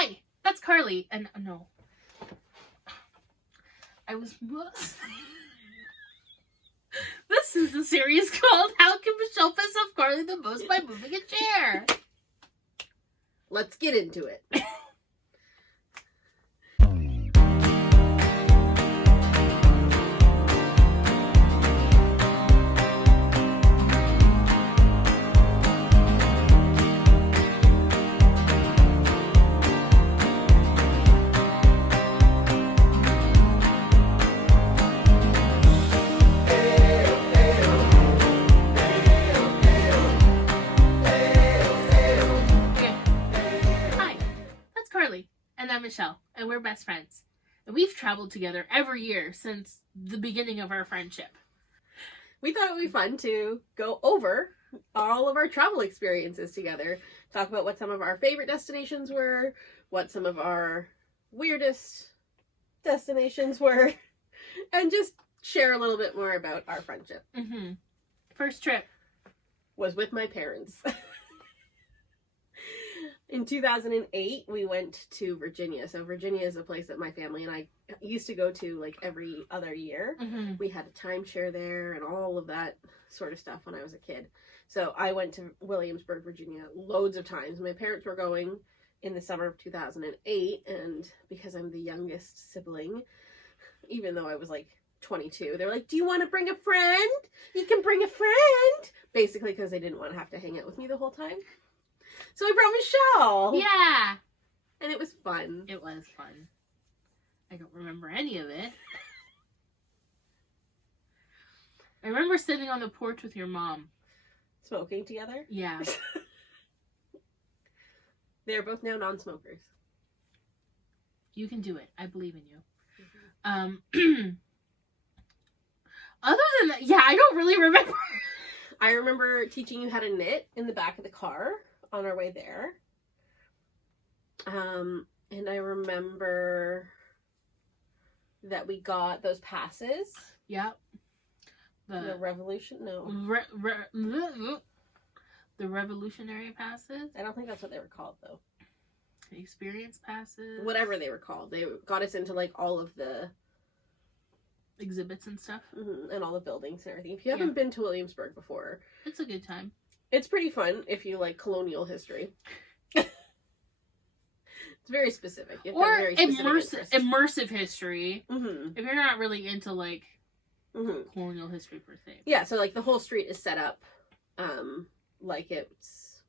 Hi, that's Carleigh. And no. This is the series called How Can Michelle Piss Off Carleigh the Most by Moving a Chair? Let's get into it. And I'm Michelle, and we're best friends. And we've traveled together every year since the beginning of our friendship. We thought it would be fun to go over all of our travel experiences together. Talk about what some of our favorite destinations were, what some of our weirdest destinations were, and just share a little bit more about our friendship. Mm-hmm. First trip was with my parents. In 2008, we went to Virginia. So Virginia is a place that my family and I used to go to like every other year. Mm-hmm. We had a timeshare there and all of that sort of stuff when I was a kid. So I went to Williamsburg, Virginia loads of times. My parents were going in the summer of 2008. And because I'm the youngest sibling, even though I was like 22, they're like, do you want to bring a friend? You can bring a friend. Basically because they didn't want to have to hang out with me the whole time. So I brought Michelle. Yeah. And it was fun. It was fun. I don't remember any of it. I remember sitting on the porch with your mom. Smoking together? Yeah. They're both now non-smokers. You can do it. I believe in you. Mm-hmm. Other than that, yeah, I don't really remember. I remember teaching you how to knit in the back of the car on our way there. And I remember that we got those passes. Yep. The revolution? No. The revolutionary passes? I don't think that's what they were called, though. The experience passes? Whatever they were called. They got us into, like, all of the exhibits and stuff. Mm-hmm. And all the buildings and everything. If you haven't been to Williamsburg before, it's a good time. It's pretty fun if you like colonial history. It's very specific. You have or very specific immersive history. Mm-hmm. If you're not really into like colonial history per se. Yeah, so like the whole street is set up like it's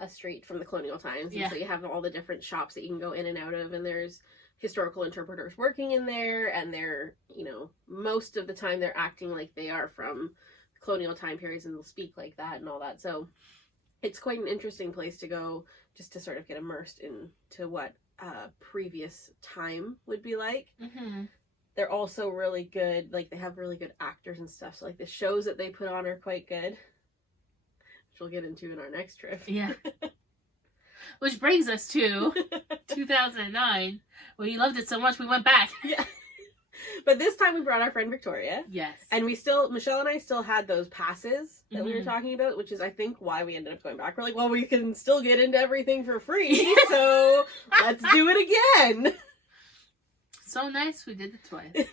a street from the colonial times. And so you have all the different shops that you can go in and out of, and there's historical interpreters working in there, and they're, you know, most of the time they're acting like they are from colonial time periods and they'll speak like that and all that. So it's quite an interesting place to go just to sort of get immersed into what previous time would be like. Mm-hmm. They're also really good, like they have really good actors and stuff. So like the shows that they put on are quite good, which we'll get into in our next trip. Yeah. Which brings us to 2009. We loved it so much we went back. Yeah. But this time we brought our friend Victoria. Yes. And Michelle and I still had those passes that we were talking about, which is I think why we ended up going back. We're like, well, we can still get into everything for free, so let's do it again. So nice we did it twice.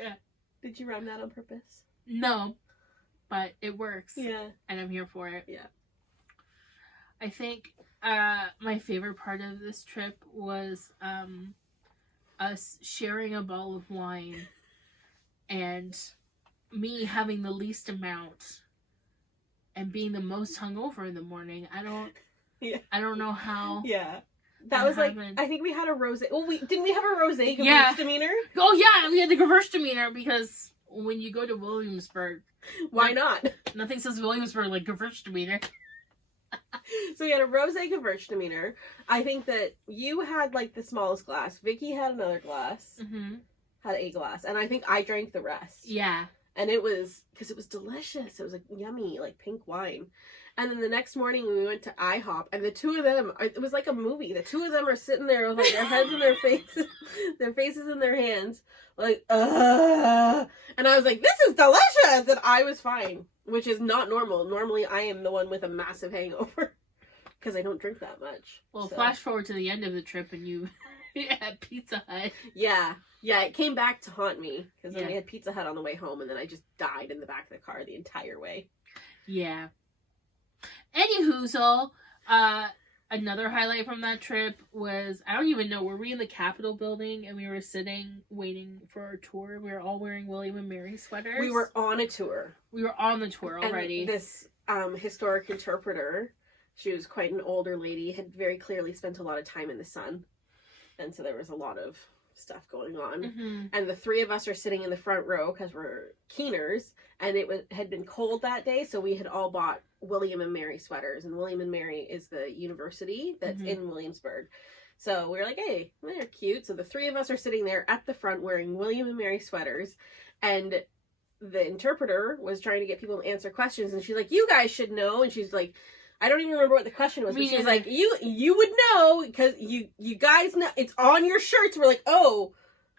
Yeah. Did you rhyme that on purpose? No. But it works. Yeah. And I'm here for it. Yeah. I think my favorite part of this trip was us sharing a bottle of wine and me having the least amount and being the most hungover in the morning. I don't know how. Yeah. That was happened. Like, I think we had a rosé. Well, didn't we have a rosé Gewürztraminer? Oh yeah, we had the Gewürztraminer because when you go to Williamsburg, why not? Nothing says Williamsburg like Gewürztraminer. So we had a rosé Gewürztraminer. I think that you had like the smallest glass. Vicky had another glass. Mm-hmm. Had a glass, and I think I drank the rest. Yeah. And it was because it was delicious. It was like yummy, like pink wine. And then the next morning we went to IHOP, and the two of them, it was like a movie. The two of them are sitting there with like their heads in their faces, their faces in their hands, like, And I was like, this is delicious! And I was fine, which is not normal. Normally I am the one with a massive hangover. because I don't drink that much. Well, flash forward to the end of the trip and you had Pizza Hut. Yeah, it came back to haunt me because then we had Pizza Hut on the way home, and then I just died in the back of the car the entire way. Yeah. Anywhoozle, another highlight from that trip was, I don't even know, were we in the Capitol building and we were sitting waiting for our tour? We were all wearing William and Mary sweaters. We were on a tour. We were on the tour already. And this historic interpreter, she was quite an older lady, had very clearly spent a lot of time in the sun. And so there was a lot of stuff going on. Mm-hmm. And the three of us are sitting in the front row because we're keeners, and had been cold that day, so we had all bought William and Mary sweaters, and William and Mary is the university that's in Williamsburg. So we were like, hey, they're cute. So the three of us are sitting there at the front wearing William and Mary sweaters, and the interpreter was trying to get people to answer questions, and she's like, you guys should know, and she's like, I don't even remember what the question was, but she's like, you would know, because you guys know, it's on your shirts. We're like, oh,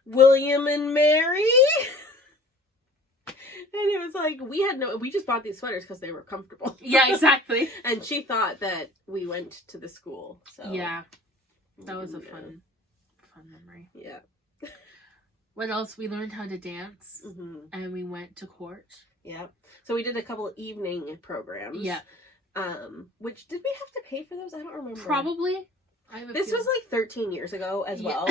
William and Mary? And it was like, we just bought these sweaters because they were comfortable. Yeah, exactly. And she thought that we went to the school. So yeah, that was a fun memory. Yeah. What else? We learned how to dance, and we went to court. Yeah. So we did a couple of evening programs. Yeah. Which, did we have to pay for those? I don't remember. Probably. This was like 13 years ago as well.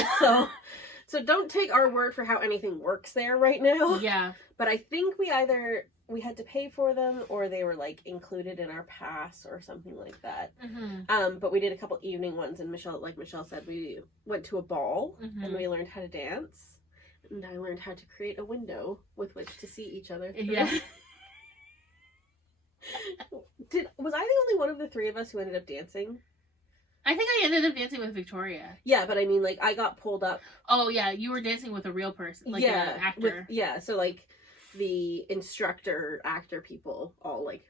So don't take our word for how anything works there right now. Yeah. But I think we had to pay for them, or they were like included in our pass or something like that. But we did a couple evening ones, and like Michelle said, we went to a ball and we learned how to dance, and I learned how to create a window with which to see each other through. Yeah. Was I the only one of the three of us who ended up dancing? I think I ended up dancing with Victoria. Yeah, but I mean, like, I got pulled up. Oh, yeah, you were dancing with a real person, like an actor. So, like, the instructor, actor people all, like,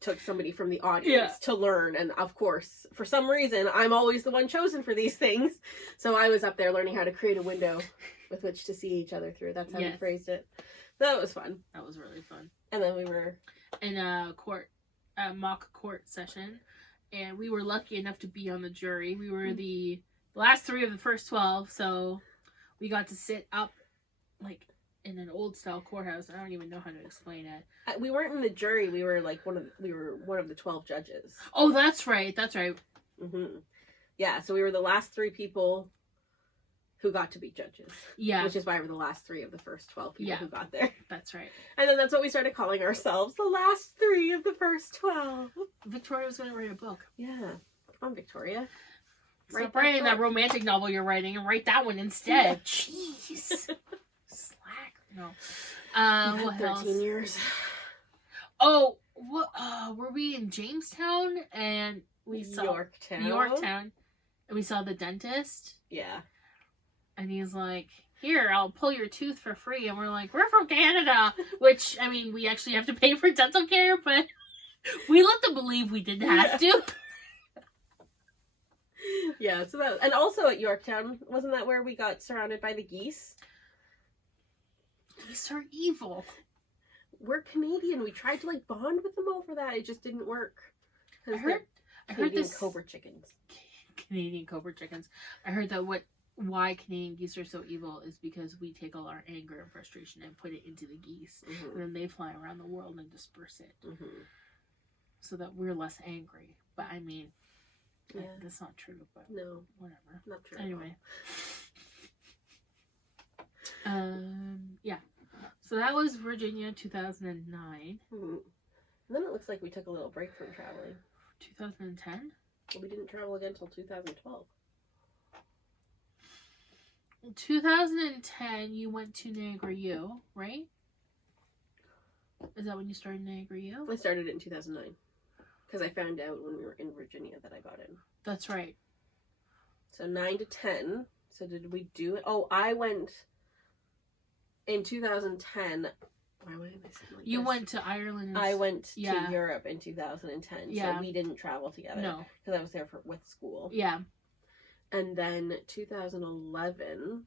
took somebody from the audience to learn. And, of course, for some reason, I'm always the one chosen for these things. So I was up there learning how to create a window with which to see each other through. That's how we phrased it. That was fun. That was really fun. And then we were in a mock court session. And we were lucky enough to be on the jury. We were the last three of the first 12, so we got to sit up, like, in an old-style courthouse. I don't even know how to explain it. We weren't in the jury. We were, like, we were one of the 12 judges. Oh, that's right. That's right. Yeah, so we were the last three people who got to be judges. Yeah. Which is why we're the last three of the first 12 people who got there. That's right. And then that's what we started calling ourselves, the last three of the first 12. Victoria was going to write a book. Yeah. Come on, Victoria. Stop writing that romantic novel you're writing and write that one instead. Jeez. Slack. No. What 13 else? years. Oh, what? Were we in Jamestown? And we saw Yorktown. And we saw the dentist. Yeah. And he's like, here, I'll pull your tooth for free. And we're like, we're from Canada. Which, I mean, we actually have to pay for dental care, but we let them believe we didn't have to. Yeah, so that, and also at Yorktown, wasn't that where we got surrounded by the geese? Geese are evil. We're Canadian. We tried to, like, bond with them over that. It just didn't work. I heard this Cobra chickens. Canadian Cobra chickens. I heard that why Canadian geese are so evil is because we take all our anger and frustration and put it into the geese, and then they fly around the world and disperse it, so that we're less angry. But I mean, that's not true. But no, whatever. Not true. Anyway, yeah. So that was Virginia, 2009. And then it looks like we took a little break from traveling. 2010. Well, we didn't travel again until 2012. 2010, you went to Niagara U, right? Is that when you started Niagara U? I started it in 2009. Because I found out when we were in Virginia that I got in. That's right. So 9 to 10. So did we do it? Oh, I went in 2010. Why am I saying like You this? went to Ireland. I went to Europe in 2010. Yeah. So we didn't travel together. No. Because I was there with school. Yeah. And then 2011.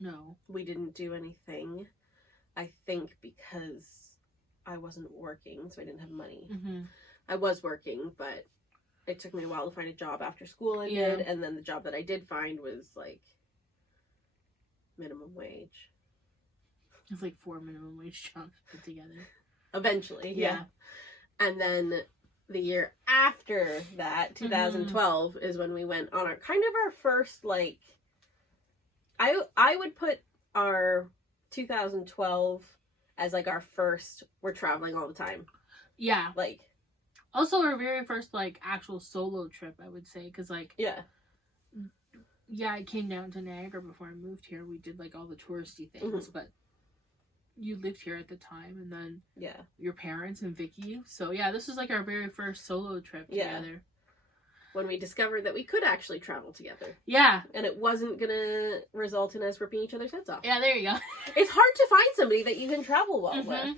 No. We didn't do anything. I think because I wasn't working, so I didn't have money. I was working, but it took me a while to find a job after school ended, and then the job that I did find was, like, minimum wage. It's like 4 minimum wage jobs put together. Eventually, yeah. And then the year after that, 2012, is when we went on our first, like, I would put our 2012 as, like, our first, we're traveling all the time. Yeah. Like. Also, our very first, like, actual solo trip, I would say, because, like. Yeah. Yeah, I came down to Niagara before I moved here. We did, like, all the touristy things, but you lived here at the time, and then your parents and Vicky. So, yeah, this was, like, our very first solo trip together. When we discovered that we could actually travel together. Yeah. And it wasn't gonna result in us ripping each other's heads off. Yeah, there you go. It's hard to find somebody that you can travel well with.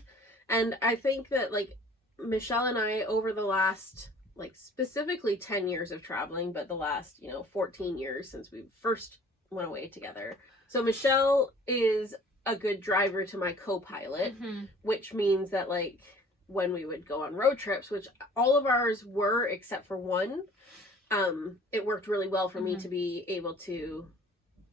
And I think that, like, Michelle and I, over the last, like, specifically 10 years of traveling, but the last, 14 years since we first went away together. So Michelle is a good driver to my co-pilot, which means that, like, when we would go on road trips, which all of ours were except for one, it worked really well for me to be able to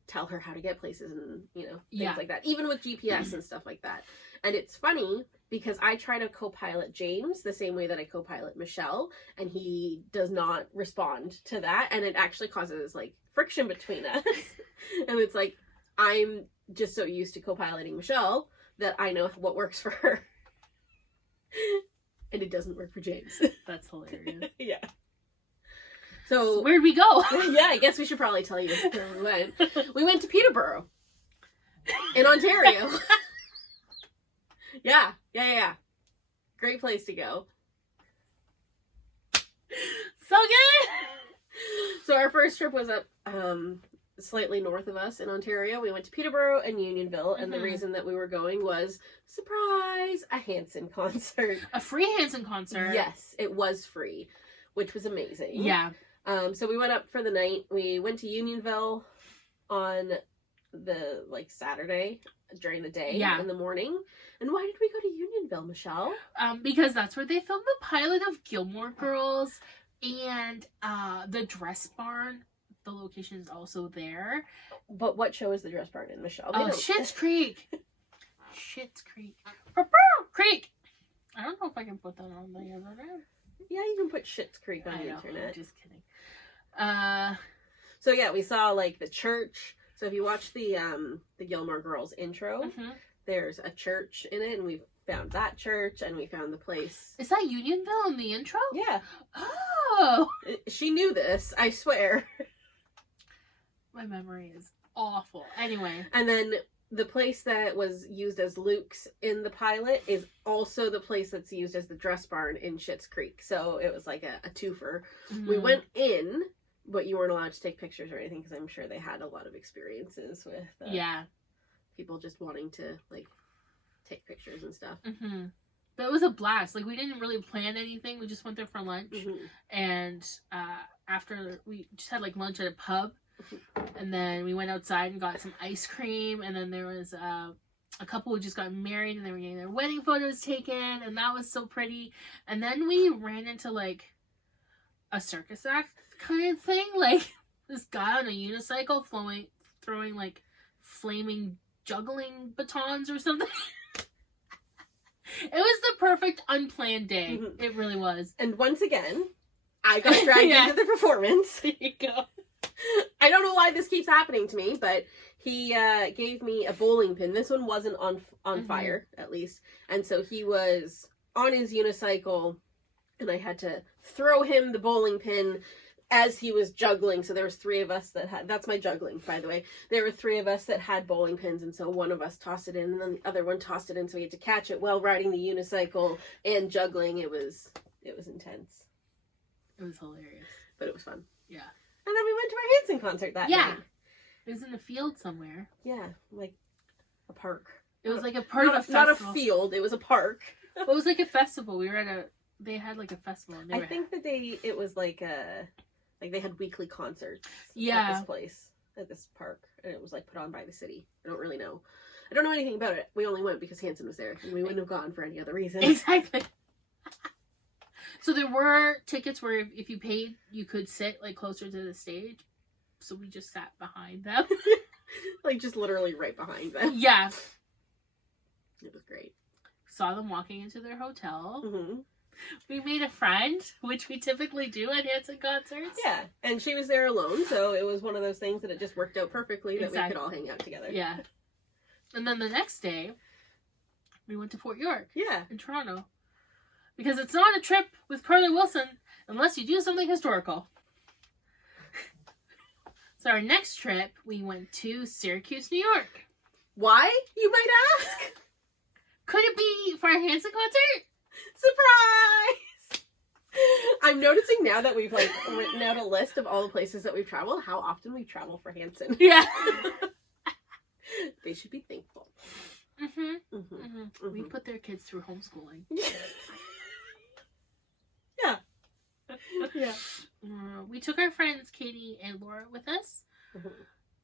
tell her how to get places and, things like that, even with GPS and stuff like that. And it's funny because I try to co-pilot James the same way that I co-pilot Michelle, and he does not respond to that, and it actually causes, like, friction between us. And it's like, I'm just so used to co-piloting Michelle that I know what works for her. And it doesn't work for James. That's hilarious. Yeah. So where'd we go? Yeah, I guess we should probably tell you where we went. We went to Peterborough in Ontario. Yeah. Great place to go. So good! So our first trip was up slightly north of us in Ontario. We went to Peterborough and Unionville, and the reason that we were going was, surprise, a Hanson concert. A free Hanson concert. Yes, it was free, which was amazing. Yeah. So we went up for the night. We went to Unionville on the, like, Saturday during the day in the morning. And why did we go to Unionville, Michelle? Because that's where they filmed the pilot of Gilmore Girls, and the Dress Barn. The location is also there. But what show is the Dress Barn in, Michelle? Schitt's Creek. Schitt's Creek. Creek. I don't know if I can put that on the internet. Yeah, you can put Schitt's Creek on the internet. I'm just kidding. So yeah, we saw, like, the church. So if you watch the Gilmore Girls intro, there's a church in it, and we found that church, and we found the place. Is that Unionville in the intro? Yeah. Oh! She knew this, I swear. My memory is awful. Anyway. And then the place that was used as Luke's in the pilot is also the place that's used as the Dress Barn in Schitt's Creek. So it was like a twofer. We went in, but you weren't allowed to take pictures or anything because I'm sure they had a lot of experiences with people just wanting to, like, take pictures and stuff. But it was a blast. Like, we didn't really plan anything. We just went there for lunch. And after, we just had, like, lunch at a pub. And then we went outside and got some ice cream. And then there was a couple who just got married, and they were getting their wedding photos taken. And that was so pretty. And then we ran into, like, a circus act kind of thing. Like, this guy on a unicycle throwing, like, flaming juggling batons or something. It was the perfect unplanned day. It really was. And once again, I got dragged into the performance. There you go. I don't know why this keeps happening to me, but he gave me a bowling pin. This one wasn't on fire, at least. And so he was on his unicycle, and I had to throw him the bowling pin as he was juggling. So there was 3 of us that had, that's my juggling, by the way. There were 3 of us that had bowling pins, and so one of us tossed it in, and then the other one tossed it in, so we had to catch it while riding the unicycle and juggling. It was intense. It was hilarious. But it was fun. Yeah. And then we went to our Hanson concert that night. It was in a field somewhere. Yeah, like a park. It was like a part of a festival. Not a field, it was a park. It was like a festival. We were at they had like a festival. And I think that it was like they had weekly concerts at this place, at this park. And it was like put on by the city. I don't really know. I don't know anything about it. We only went because Hanson was there. And we wouldn't have gone for any other reason. Exactly. So there were tickets where if you paid, you could sit like closer to the stage. So we just sat behind them. Like just literally right behind them. Yeah. It was great. Saw them walking into their hotel. Mm-hmm. We made a friend, which we typically do at Hanson concerts. Yeah, and she was there alone, so it was one of those things that it just worked out perfectly that Exactly. we could all hang out together. Yeah. And then the next day, we went to Fort York. Yeah. In Toronto. Because it's not a trip with Carleigh Wilson unless you do something historical. So our next trip, we went to Syracuse, New York. Why, you might ask? Could it be for a Hanson concert? Surprise! I'm noticing now that we've like written out a list of all the places that we've traveled, how often we travel for Hanson. Yeah. They should be thankful. Mm-hmm. Mm-hmm. Mm-hmm. Mm-hmm. We put their kids through homeschooling. Yeah. Yeah. We took our friends Katie and Laura with us. Mm-hmm.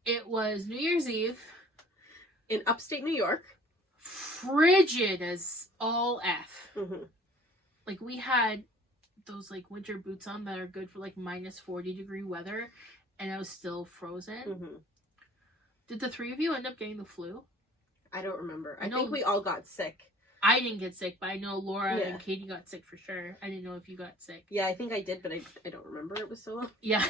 It was New Year's Eve. In upstate New York. Frigid as all F. Mm-hmm. Like we had those like winter boots on that are good for like minus 40-degree weather, and I was still frozen. Mm-hmm. Did the three of you end up getting the flu? I don't remember. I No. think we all got sick. I didn't get sick, but I know Laura Yeah. and Katie got sick for sure. I didn't know if you got sick. Yeah, I think I did, but I don't remember. It was so long. Yeah.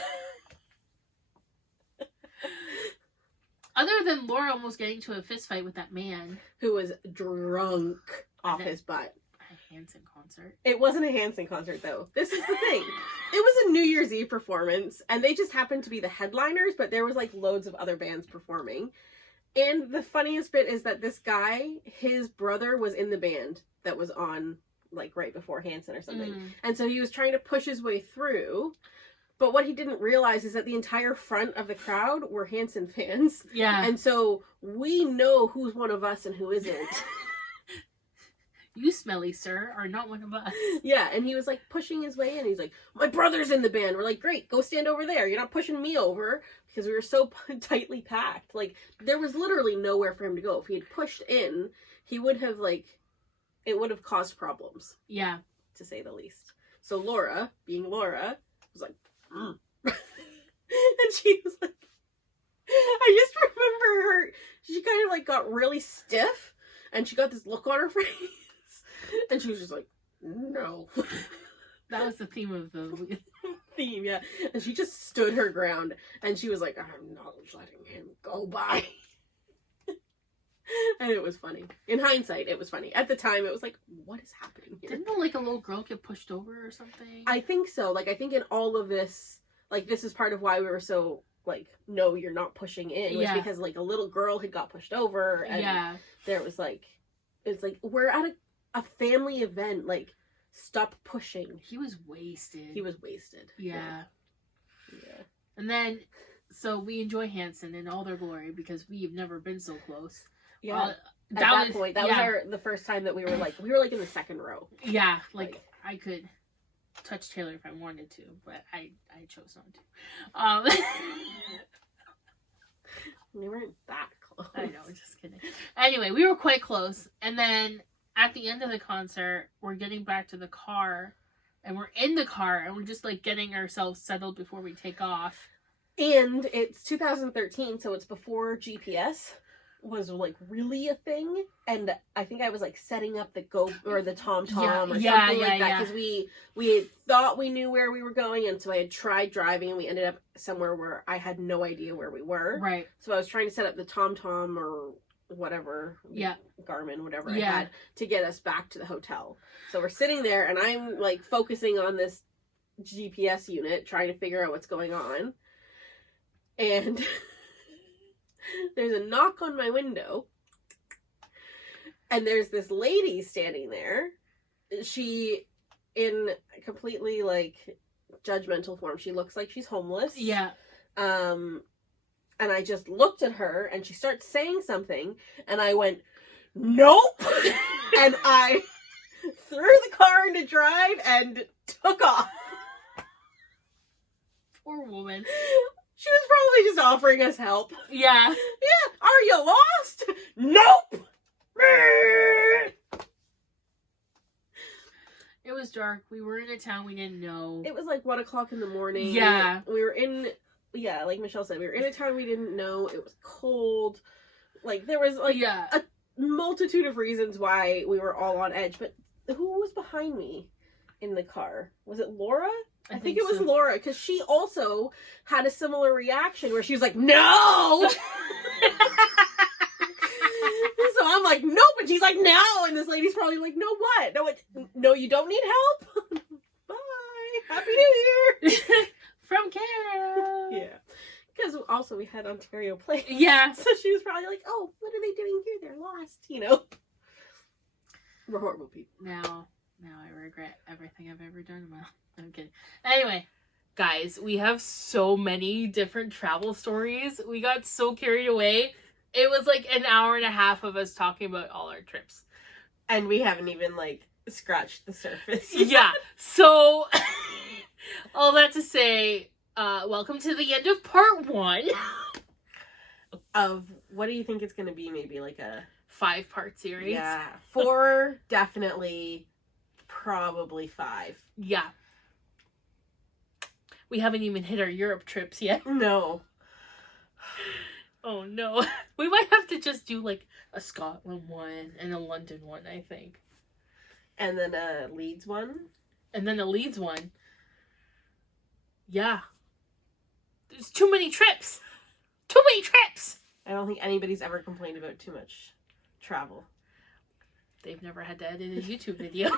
Other than Laura almost getting to a fist fight with that man. Who was drunk off And his butt. A Hanson concert. It wasn't a Hanson concert, though. This is the thing. It was a New Year's Eve performance, and they just happened to be the headliners, but there was, like, loads of other bands performing. And the funniest bit is that this guy, his brother was in the band that was on, like, right before Hanson or something. Mm. And so he was trying to push his way through, but what he didn't realize is that the entire front of the crowd were Hanson fans. Yeah. And so we know who's one of us and who isn't. You, smelly sir, are not one of us. Yeah, and he was like pushing his way in. He's like, my brother's in the band. We're like, great, go stand over there. You're not pushing me over, because we were so tightly packed. Like, there was literally nowhere for him to go. If he had pushed in, he would have, like, it would have caused problems. Yeah. To say the least. So Laura, being Laura, was like, and she was like, I just remember her, she kind of like got really stiff, and she got this look on her face, and she was just like, no. That was the theme of the theme, yeah. And she just stood her ground, and she was like, I'm not letting him go by. And it was funny. In hindsight, it was funny. At the time, it was like, what is happening here? Didn't like a little girl get pushed over or something? I think so. Like, I think in all of this, like, this is part of why we were so, like, no, you're not pushing in. Was Yeah. because, like, a little girl had got pushed over. And Yeah. there was, like, it's like, we're at a family event. Like, stop pushing. He was wasted. He was wasted. Yeah. Yeah. And then, so we enjoy Hanson in all their glory because we've never been so close. Yeah. At that point, that was the first time that we were in the second row. Yeah, like I could touch Taylor if I wanted to, but I chose not to. We weren't that close. I know, just kidding. Anyway, we were quite close, and then at the end of the concert, we're getting back to the car, and we're in the car, and we're just like getting ourselves settled before we take off. And it's 2013, so it's before GPS was like really a thing, and I think I was like setting up the TomTom or something like that, because we had thought we knew where we were going, and so I had tried driving, and we ended up somewhere where I had no idea where we were. Right. So I was trying to set up the TomTom or whatever, Garmin, whatever I had, to get us back to the hotel. So we're sitting there, and I'm like focusing on this GPS unit, trying to figure out what's going on, and there's a knock on my window, and there's this lady standing there. She, in completely, like, judgmental form. She looks like she's homeless. Yeah. And I just looked at her, and she starts saying something, and I went, nope! And I threw the car into drive and took off. Poor woman. She was probably just offering us help. Yeah. Yeah. Are you lost? Nope. It was dark. We were in a town we didn't know. It was like 1 o'clock in the morning. Yeah. We were in, like Michelle said, we were in a town we didn't know. It was cold. Like, there was, like, a multitude of reasons why we were all on edge. But who was behind me in the car? Was it Laura? I think it was Laura, because she also had a similar reaction where she was like, no! So I'm like, no, but she's like, no! And this lady's probably like, no what? No, you don't need help? Bye! Happy New Year! From Canada! Yeah. Because also we had Ontario plates. Yeah. So she was probably like, oh, what are they doing here? They're lost, you know? We're horrible people. Now I regret everything I've ever done. Well, I'm kidding. Anyway, guys, we have so many different travel stories. We got so carried away. It was like an hour and a half of us talking about all our trips. And we haven't even, like, scratched the surface. Yeah. So, all that to say, welcome to the end of part 1. Of, what do you think it's going to be? Maybe like a 5-part series? Yeah. 4, definitely. Probably 5. Yeah. We haven't even hit our Europe trips yet. No. Oh no. We might have to just do like a Scotland one and a London one, I think. And then a Leeds one. And then a Leeds one. Yeah. There's too many trips. Too many trips. I don't think anybody's ever complained about too much travel. They've never had to edit a YouTube video.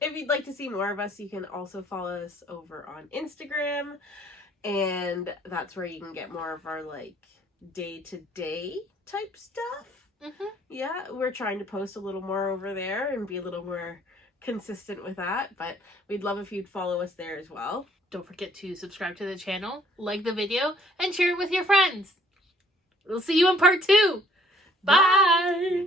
If you'd like to see more of us, you can also follow us over on Instagram. And that's where you can get more of our, like, day-to-day type stuff. Mm-hmm. Yeah, we're trying to post a little more over there and be a little more consistent with that. But we'd love if you'd follow us there as well. Don't forget to subscribe to the channel, like the video, and share it with your friends. We'll see you in part 2. Bye!